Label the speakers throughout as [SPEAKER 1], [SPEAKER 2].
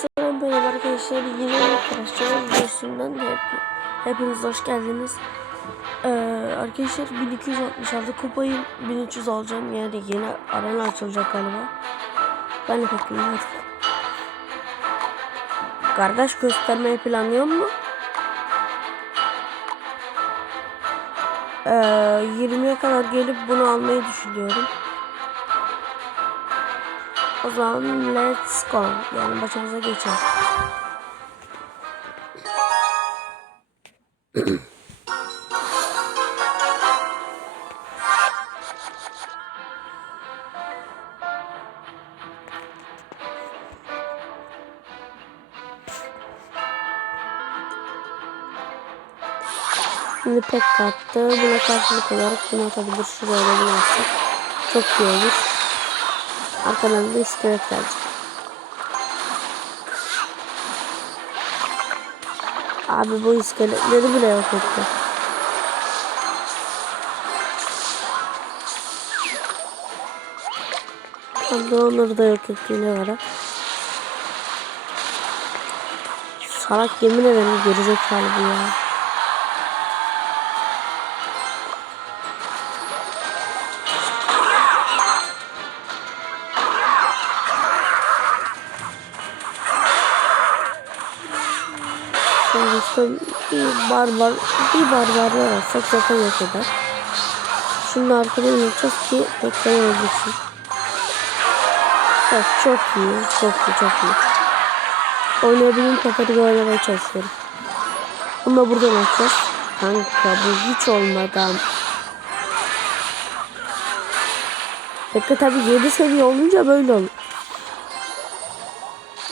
[SPEAKER 1] Selam merhaba arkadaşlar. Yine arkadaşlar videosundan hep, hepiniz hoş geldiniz. Ee, Arkadaşlar 1266 kupayı 1300 alacağım. Yani yeni arena açılacak galiba. Ben de pek bilmiyorum Kardeş göstermeyi planlıyor mu? Ee, 20'ye kadar gelip bunu almayı düşünüyorum o zaman let's go. Yani başımıza geçelim. Şimdi pek kattı. Buna karşılık olarak bunu atabilir. Şuraya atsak. Çok iyi olur. Arkadan da iskelet gelecek. Abi bu iskeletleri bile yok etti. Da onları da yok ettiğine göre. Salak yemin ederim gerizekalı bu ya. Sonuçta bir barbar bir barbar yararsak zaten yok eder. Şimdi arkadan yapacağız ki tekrar öldürsün. Evet çok iyi, çok iyi, çok iyi. Oynayabildiğim kadarıyla oynamaya çalışıyorum. Ama buradan açacağız. Kanka bu hiç olmadan. Bekle tabi 7 seviye olunca böyle olur.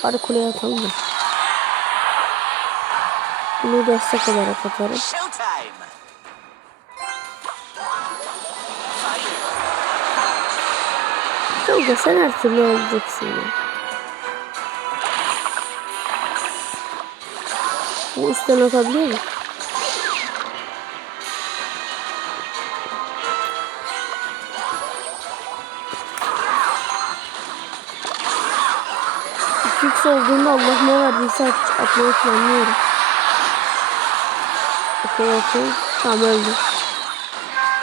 [SPEAKER 1] Hadi kuleye atalım da. Bunu destek olarak atarım. Kanka sen her türlü öleceksin ya. Bu üstten atabiliyor mu? Olduğunda Allah ne verdiyse at atmayı planlıyorum. Okey. Tamam öldü.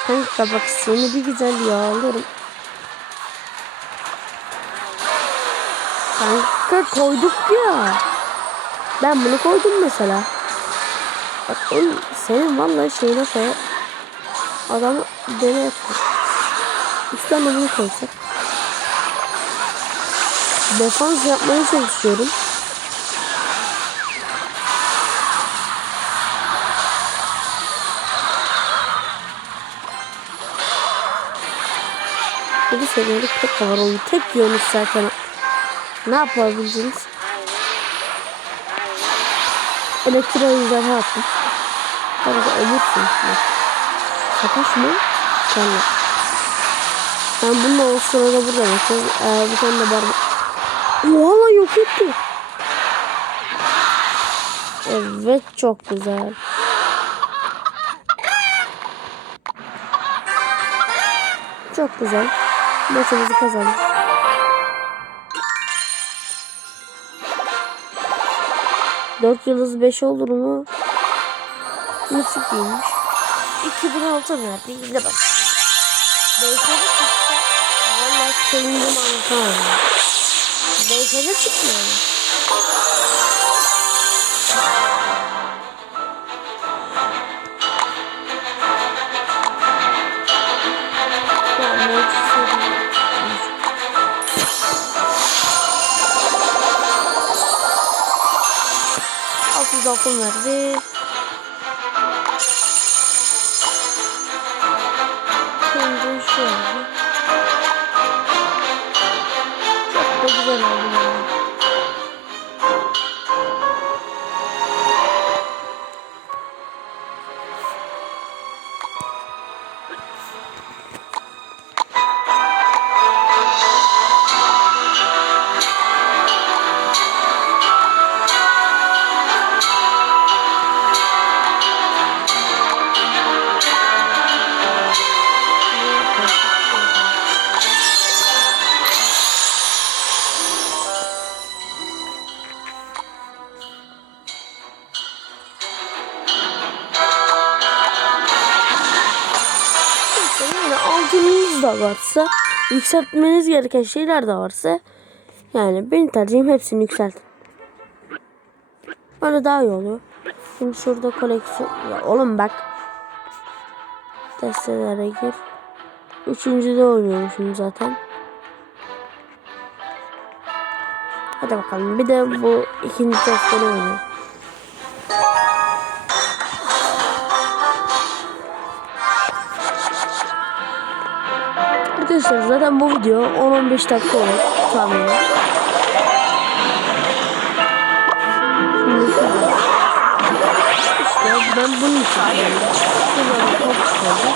[SPEAKER 1] Kanka bak seni bir güzel yağlarım. Kanka koyduk ya. Ben bunu koydum mesela. Bak oğlum senin vallahi şeyine koy. Adamı dene. Üstten de bunu koysak. Defans yapmaya çalışıyorum. Yedi seviyelik tek var onu tek yiyormuş zaten. Ne yapabileceğiz? Elektro ejderha attım. Tabii ölürsün. Sataşma. Sonra. Ben bununla o sırada burada yapacağız. Ee, bir tane de barba... Valla yok etti. Evet çok güzel. Çok güzel. Maçımızı kazandık. Dört yıldız beş olur mu? Nasıl giymiş? 2006 verdi. Yine bak. Beşeri çıksa valla sevindim anlatamam. Beşeri çıkmıyor. Ya mevcut Altı altın verdi. Şimdi şu oldu. Da varsa yükseltmeniz gereken şeyler de varsa yani benim tercihim hepsini yükseltin. Öyle daha iyi oluyor. Şimdi şurada koleksiyon... Ya oğlum bak. Testelere gir. Üçüncüde oynuyormuşum zaten. Hadi bakalım. Bir de bu ikinci testleri oynuyor. Arkadaşlar zaten bu video 10-15 dakika olur tahminen. Şimdi şurada. İşte ben bunun için yapıyorum. Şurada bir top etmiyorum.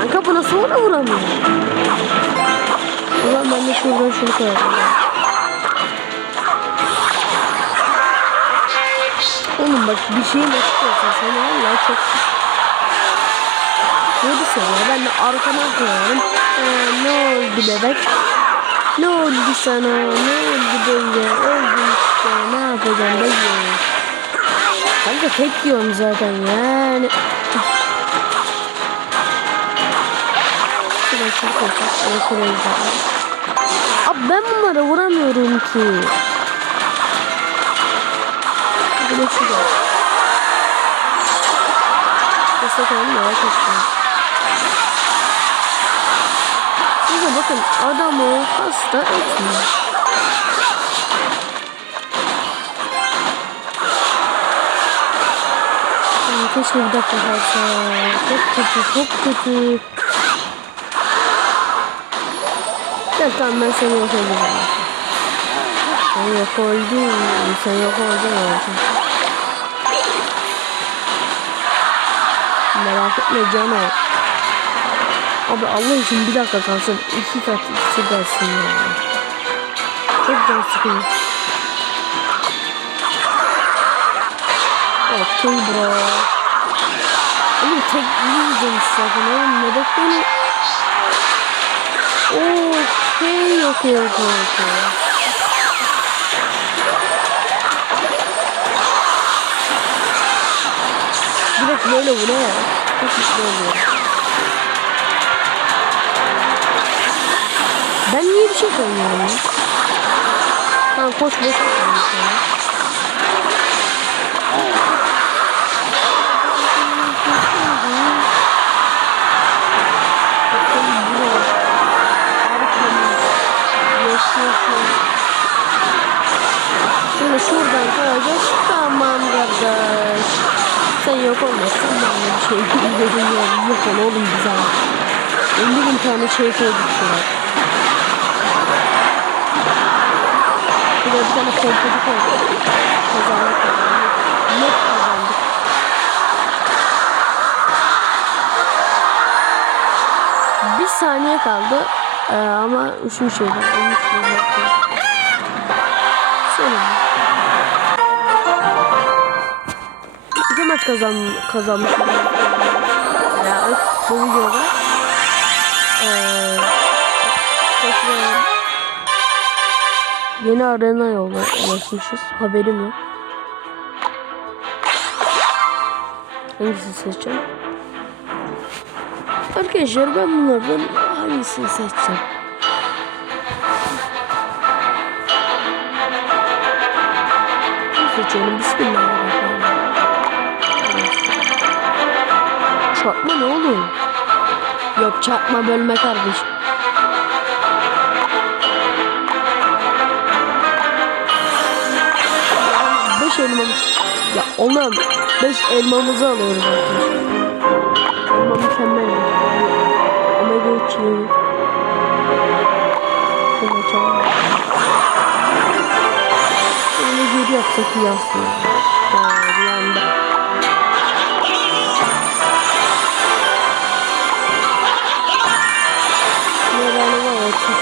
[SPEAKER 1] Kanka buna sonra vuramıyor. O zaman ben de şuradan şunu koyarım. Oğlum bak bir şeyin açık olsa sana valla çok Yedi soruyor ben de arkana koyarım ee, Ne oldu bebek? Ne oldu sana? Ne oldu böyle? Öldün işte. Ne yapacağım? Böyle Kanka tek yiyorum zaten yani. Koysak Onu koyacağım Abi ben bunlara vuramıyorum ki şu var. Destek olalım merak ettim. Şimdi bakın adamı hasta etmiyor. Keşke bir dakika kalsa. Çok kötü, çok kötü. Gel tamam ben seni yok edeceğim. Sen yok oldun. Sen yok oldun olacak. Merak etme canım. Abi Allah için bir dakika kalsın. iki kat ikisi gelsin ya. Çok can sıkıyor. Okey bro. Oğlum tek yiyeceğim zaten oğlum ne beni. Okey okey okey okey. Böyle bu ne? Çok mutlu oluyorum. Ben niye bir şey koymuyorum ya? Tamam koş boş. Şimdi şuradan koyacağız. Tamam kardeş. Sen yok olmazsan ben de bir şey dedim ya. Yok ol oğlum bize. 50 bin tane şey koyduk şuraya. Şuraya bir tane pompacı koyduk. Kazandık. Net kazandık. Bir saniye kaldı. Ee, ama üçüncü şeyden. Olmuş Sonunda. İki maç kazan kazanmış. Yani bu videoda tekrar yeni arena yola ulaşmışız. Haberim yok. Hangisini seçeceğim? Arkadaşlar ben bunlardan hangisini seçeceğim? Seçelim. Bismillahirrahmanirrahim. Çarpma ne oğlum? Yok çarpma bölme kardeş. Beş elmamız. Ya oğlum beş elmamızı alıyoruz arkadaşlar. Elma mükemmel. Omega 3 yeni. Şunu açalım. Şöyle geri yapsak iyi aslında. Ha, bir anda.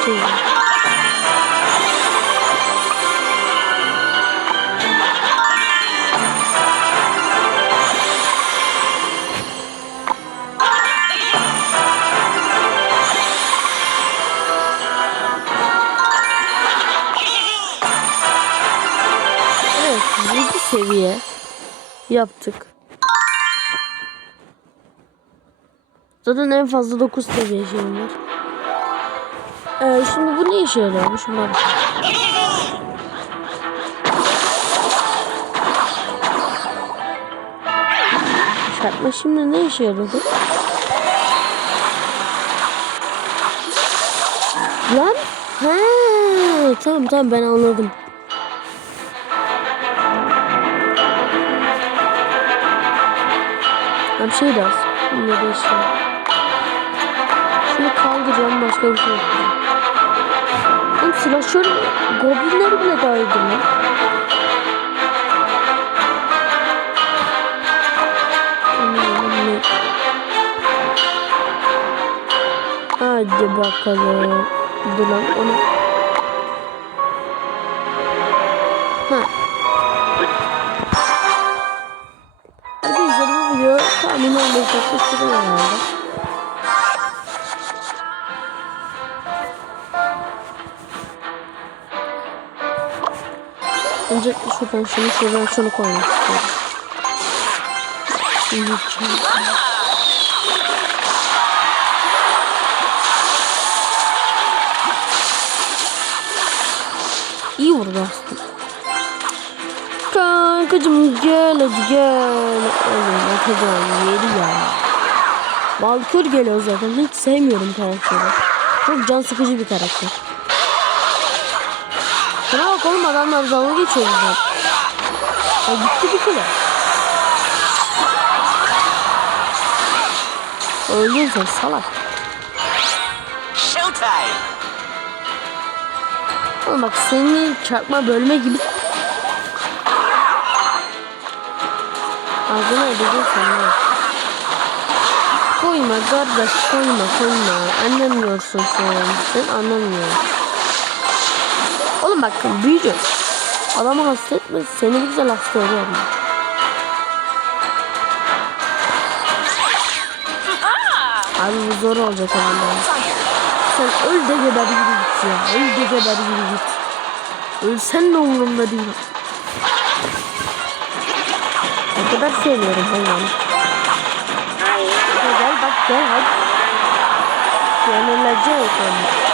[SPEAKER 1] Çok iyi. seviye yaptık. Zaten en fazla 9 seviye şeyim var. Ee, şimdi bu ne işe yarıyor? Şunlar. Çarpma şimdi ne işe yarıyordu? Lan? He, tamam tamam ben anladım. Ya bir şey de az. Da işte. Şunu kaldıracağım başka bir şey yapacağım. Silahşör goblinleri bile dahildi lan. Hadi bakalım. Dur lan onu. Ha. Arkadaşlar bu video tahmin 15 dakika sürüyor herhalde. Önce şuradan şunu şuradan şunu koymak istiyorum. Şimdi içine- İyi vurdu aslında. Kankacım gel hadi gel. Oğlum ne kadar yeri ya. Valkür geliyor zaten. Hiç sevmiyorum karakteri. Çok can sıkıcı bir karakter. Bak oğlum adamlar dalga geçiyor bizden. Gitti bir kere. Öldün sen salak.
[SPEAKER 2] Showtime!
[SPEAKER 1] Oğlum bak senin çarpma bölme gibi. Ağzına edeceksin sen. Koyma kardeş koyma koyma. Anlamıyorsun sen. Sen anlamıyorsun. Bak büyücü. Adamı hasta etme. Seni güzel hasta ederim. Abi bu zor olacak herhalde. Sen öl de geber gibi git ya. Öl de geber gibi git. Ölsen ne umurumda değil. Ne kadar seviyorum hayvanı. Gel bak gel hadi. Yenilecek onu.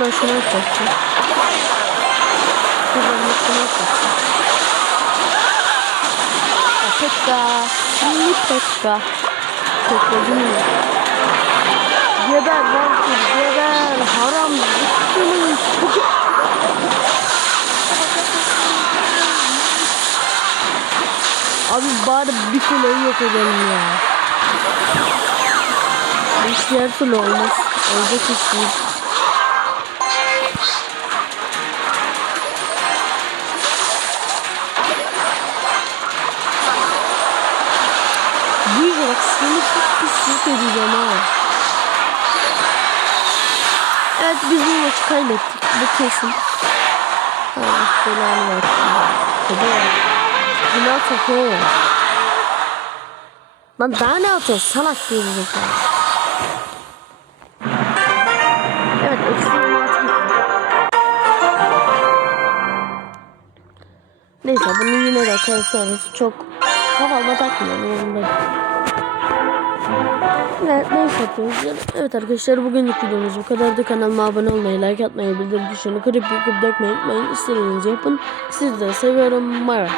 [SPEAKER 1] Ben şuna kaçtım. Şuradan da şuna kaçtım. Pekka. Mini Pekka. Pekka değil? Geber lan kız geber. Haram zıkkının çocuk. Abi bari bir kuleyi yok edelim ya. Hiç diğer türlü olmaz. Olacak iş değil. Büyüce bak seni çok pis yok edeceğim ha. Evet biz bu maçı kaybettik. Bu kesin. Allah belanı versin. Ya. Günah ya. Lan daha ne atıyorsun? Salak zekalı. Neyse bunu yine de kasarız. Çok kafama takmıyorum. Yanındayım. Evet, neyse. Evet arkadaşlar bugünlük videomuz bu kadardı. Kanalıma abone olmayı, like atmayı, bildirim tuşunu kırıp yıkıp dökmeyi unutmayın. İstediğinizi yapın. Sizi de seviyorum. Bye.